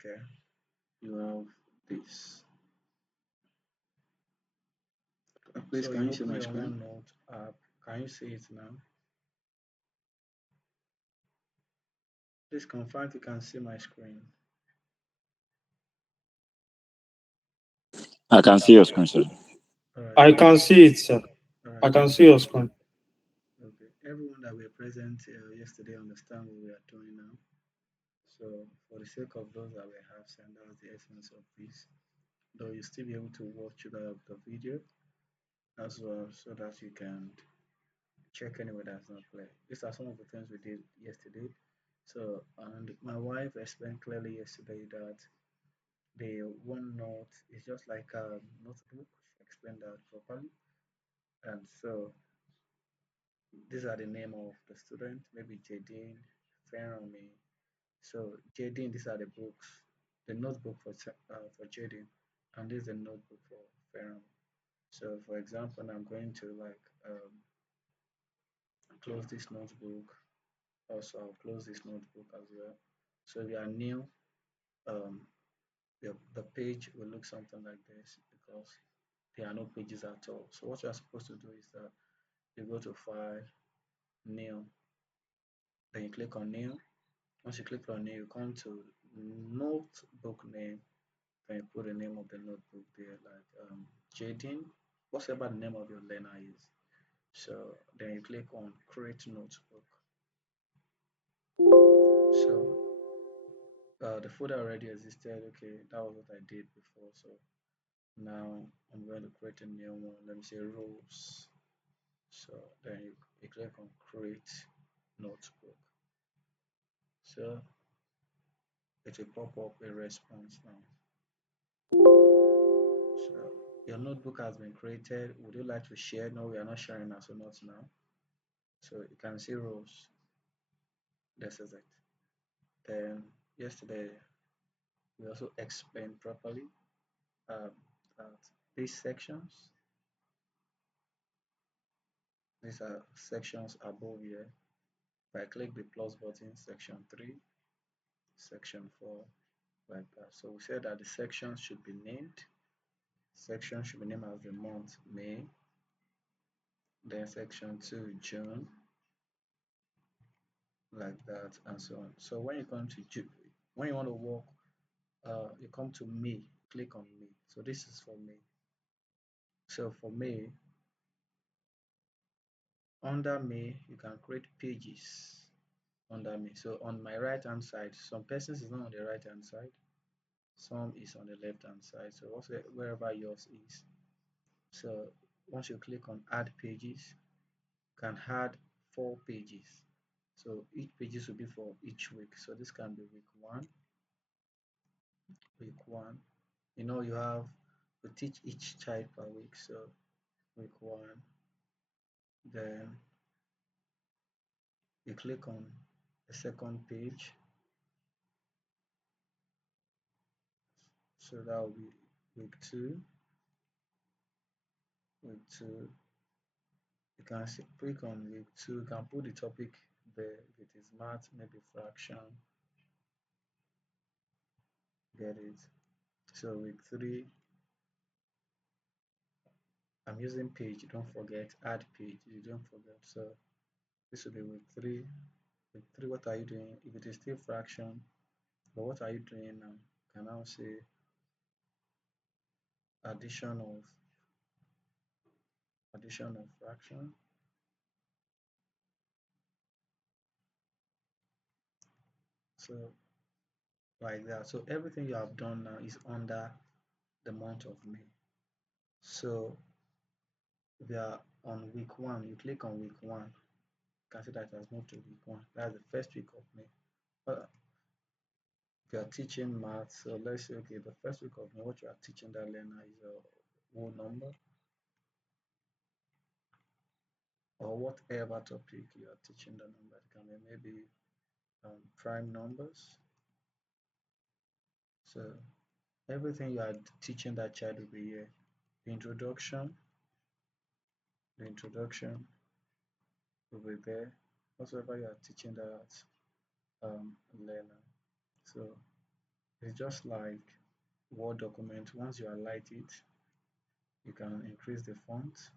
Okay, you have this. Please, So can you you see open my your screen? OneNote app. Can you see it now? Please confirm if you can see my screen. I can see your screen, sir. All right. I can see it, sir. All I right. can see your screen. Okay. Everyone that were present yesterday understand what we are doing now. So for the sake of those that were absent, that was the essence of this. Though you still be able to watch the video as well, so that you can check anywhere that's not clear. These are some of the things we did yesterday. So, and my wife explained clearly yesterday that the OneNote is just like a notebook. She explained that properly. And so these are the name of the student, maybe Jadine, Ferromi. So Jadine, these are the books, the notebook for Jadine, and this is the notebook for Ferromi. So for example, I'm going to like close this notebook. Also, I'll close this notebook as well. So if you are new, um, the page will look something like this because there are no pages at all. So what you are supposed to do is that you go to File, New, then you click on New. Once you click on New, you come to Notebook Name, then you put the name of the notebook there, like Jadine, whatever the name of your learner is. So then you click on Create Notebook. So the folder already existed. Okay, that was what I did before. So now I'm going to create a new one. Let me say rules. So then you click on create notebook. So it will pop up a response now. So your notebook has been created. Would you like to share? No, we are not sharing as so not now. So you can see rows. This is it. Then yesterday we also explained properly um, that these sections, these are sections above here. If I click the plus button, section 3, section 4, like that. So we said that the sections should be named. Section should be named as the month May, then section 2 June, like that, and so on. So when you come to June, when you want to work, you come to May, click on May. So this is for May. So for May, under May, you can create pages under May. So on my right hand side, some persons is not on the right hand side, some is on the left hand side. So wherever yours is. So once you click on add pages, you can add 4 pages. So each pages will be for each week. So this can be week one, week one. You know you have to teach each child per week. So week one, then you click on the second page. So that will be week two, week two. You can click on week two. You can put the topic there. If it is math, maybe fraction. Get it. So week three, I'm using page. Don't forget add page. You don't forget. So this will be week three. Week three, what are you doing? If it is still fraction, but what are you doing now? You can now say addition of fraction. So like that. So everything you have done now is under the month of May. So we are on week one. You click on week one. You can see that it has moved to week one. That's the first week of May. But if you are teaching math, so let's say okay, the first week of May, what you are teaching that learner is a whole number or whatever topic you are teaching the number. It can be maybe prime numbers. So everything you are teaching that child will be here. The introduction, the introduction will be there. Whatever you are teaching that learner. So It's just like Word document. Once you highlight it, you can increase the font.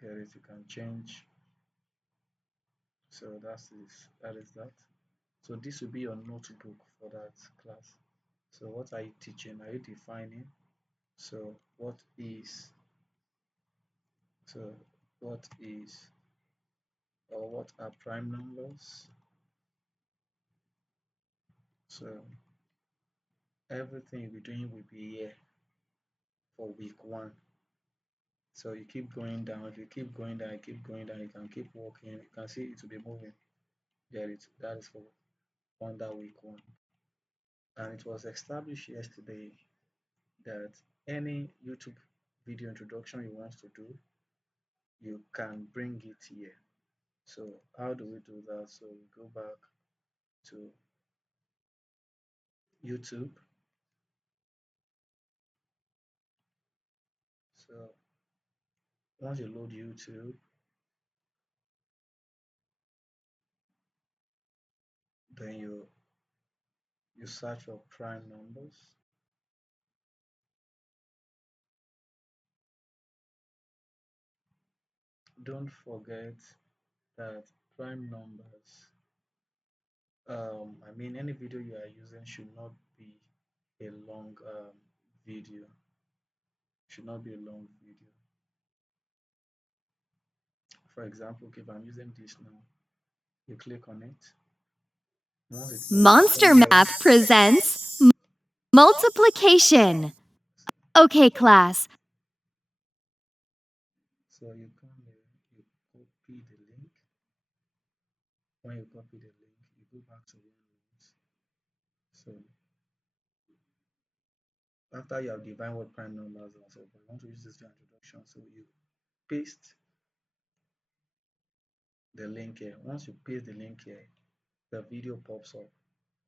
Get it? You can change. So that is that. So this will be your notebook for that class. So what are you teaching? Are you defining? So so what is or what are prime numbers? So everything you'll be doing will be here for week one. So you keep going down. If you keep going down, you keep going down, you can keep walking. You can see it will be moving. There it that is for under week one. And it was established yesterday that any YouTube video introduction you want to do, you can bring it here. So how do we do that? So we go back to YouTube. So once you load YouTube, then you search for prime numbers. Don't forget that prime numbers, I mean any video you are using should not be a long video. Should not be a long video. For example, okay, if I'm using this now, you click on it. Once it loads, Monster Math presents multiplication. Okay, class. so you come here, you copy the link. When you copy the link, you go back to OneNote. So after you have defined what prime numbers are, so I want to use this for introduction. So you paste the link here. Once you paste the link here, the video pops up.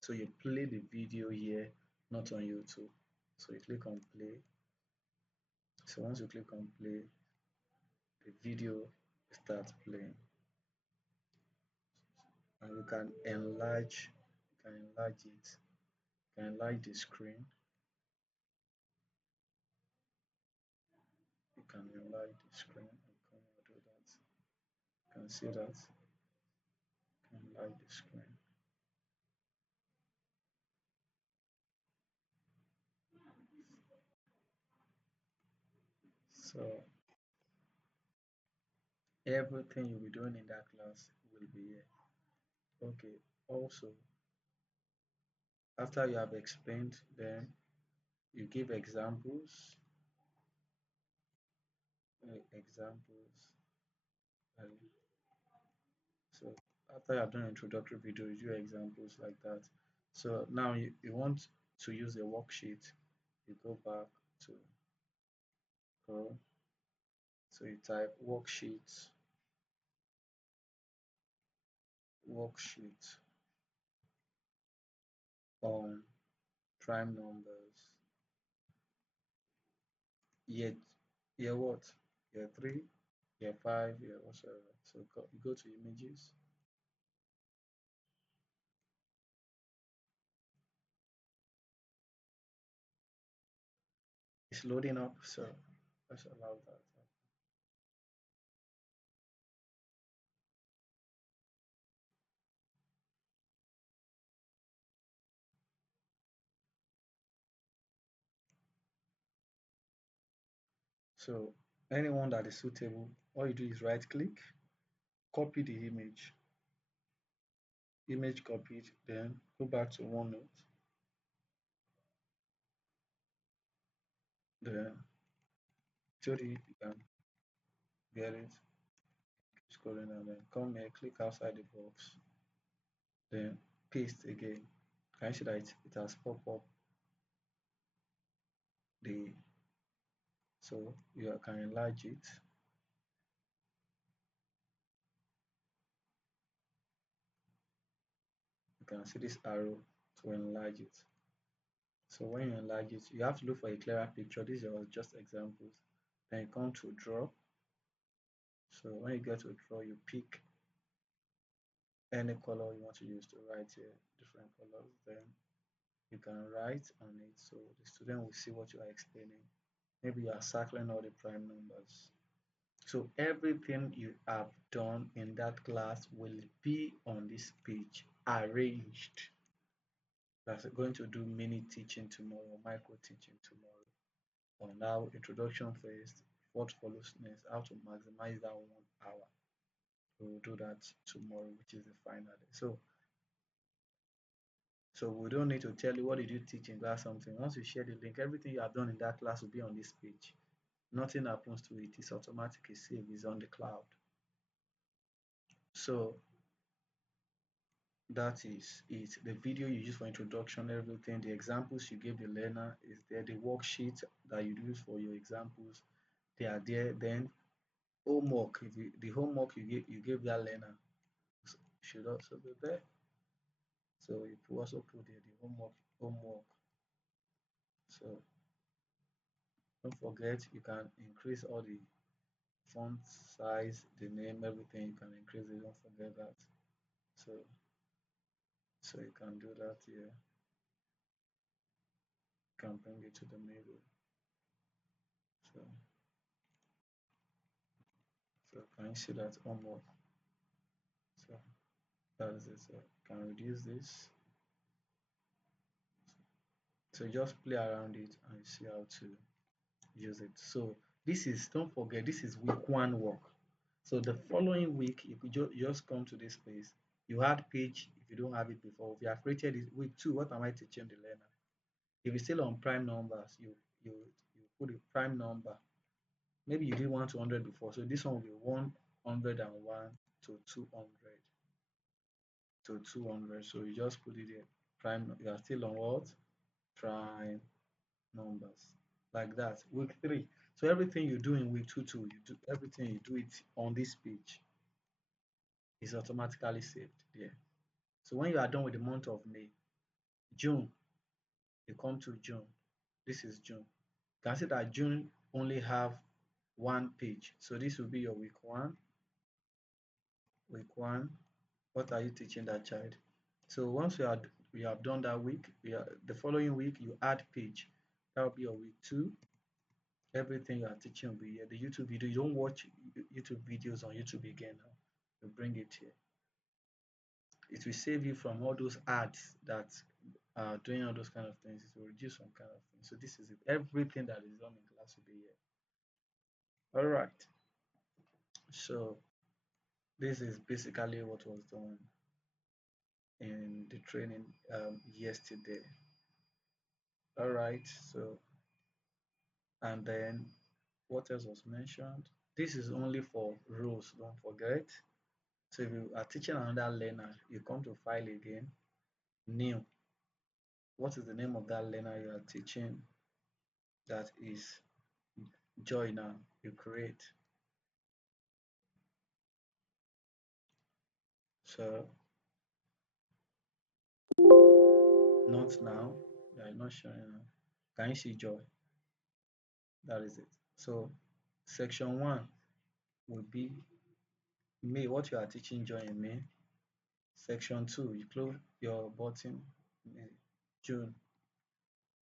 So you play the video here, not on YouTube. So you click on play. So once you click on play, the video starts playing. And you can enlarge it. You can enlarge the screen. You can enlarge the screen. You can do that. You can see that. You can enlarge the screen. So everything you'll be doing in that class will be here. Okay. Also, after you have explained, then you give examples. Examples. So after you have done introductory video, you do examples like that. So now you want to use a worksheet, you go back to Chrome. So you type worksheet on prime numbers. Yet year what? Year three, year five, year whatsoever. So you go to images. It's loading up, so let's allow that. So anyone that is suitable, all you do is right click, copy the image copied, then go back to OneNote, then theory you can get it, scrolling and then come here, click outside the box, then paste again. Can you see that it has popped up the so you can enlarge it. You can see this arrow to enlarge it. So when you enlarge it, you have to look for a clearer picture. These are just examples. Then you come to draw. So when you get to draw, you pick any color you want to use to write here, different colors. Then you can write on it so the student will see what you are explaining. Maybe you are circling all the prime numbers. So everything you have done in that class will be on this page arranged. That's going to do mini teaching tomorrow, micro teaching tomorrow on how introduction first, what follows next, how to maximize that 1 hour. We will do that tomorrow, which is the final day. So we don't need to tell you what did you teach in class something. Once you share the link, everything you have done in that class will be on this page. Nothing happens to it. It's automatically saved. It's on the cloud. So that is it. The video you use for introduction, everything, the examples you gave the learner is there. The worksheet that you use for your examples, they are there. Then homework, the homework you gave that learner should also be there. So you also put there the homework. So don't forget you can increase all the font size, the name, everything. You can increase it. Don't forget that. So you can do that here. You can bring it to the middle. So can you see that homework? So that is it. So you can reduce this. So just play around it and you see how to use it. So this is, don't forget, this is week 1 work. So the following week, you could just come to this place. You add page if you don't have it before. If you have created it, week 2, what am I teaching the learner? If it's still on prime numbers, you put a prime number. Maybe you did 1 to 100 before, so this one will be 101 to 200 to 200. So you just put it there. Prime, you are still on what? Prime numbers, like that. Week 3. So everything you do in week 2 too, you do everything you do it on this page. Is automatically saved there. So when you are done with the month of May, June, you come to June. This is June. You can see that June only have 1 page. So this will be your week 1. Week 1. What are you teaching that child? So once we have done that week, the following week you add page. That will be your week 2. Everything you are teaching will be here. The YouTube video, you don't watch YouTube videos on YouTube again now. You bring it here. It will save you from all those ads that are doing all those kind of things. It will reduce some kind of things. So this is it. Everything that is done in class will be here. All right. So this is basically what was done in the training yesterday. All right. So and then what else was mentioned? This is only for rows. Don't forget. So if you are teaching another learner, you come to file again, new. What is the name of that learner you are teaching? That is Joy. Now you create. So not now. They are not showing now. Can you see Joy? That is it. So section 1 will be May, what you are teaching Joy in May. Section 2, you close your button May, June,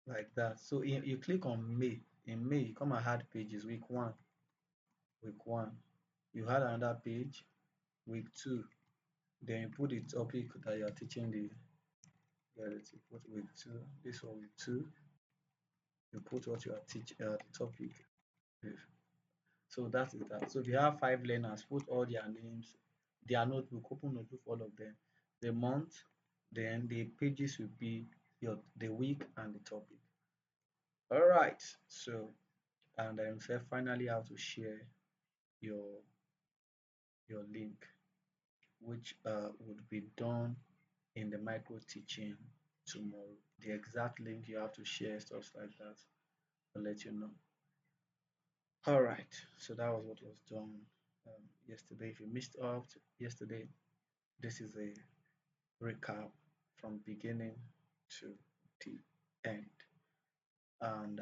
like that. So you click on May. In May, you come and add pages. Week 1. Week 1. You add another page. Week 2. Then you put the topic that you are teaching the reality. Put week 2. This one week 2. You put what you are teaching the topic. So that is that. So if you have 5 learners, put all their names, their notebook, open notebook for all of them, the month, then the pages will be the week and the topic. All right. So and then say finally how to share your link, which would be done in the micro teaching tomorrow. The exact link you have to share, stuff like that. I'll let you know. All right, so that was what was done yesterday. If you missed out yesterday, this is a recap from beginning to the end, and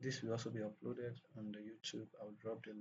this will also be uploaded on the YouTube. I'll drop the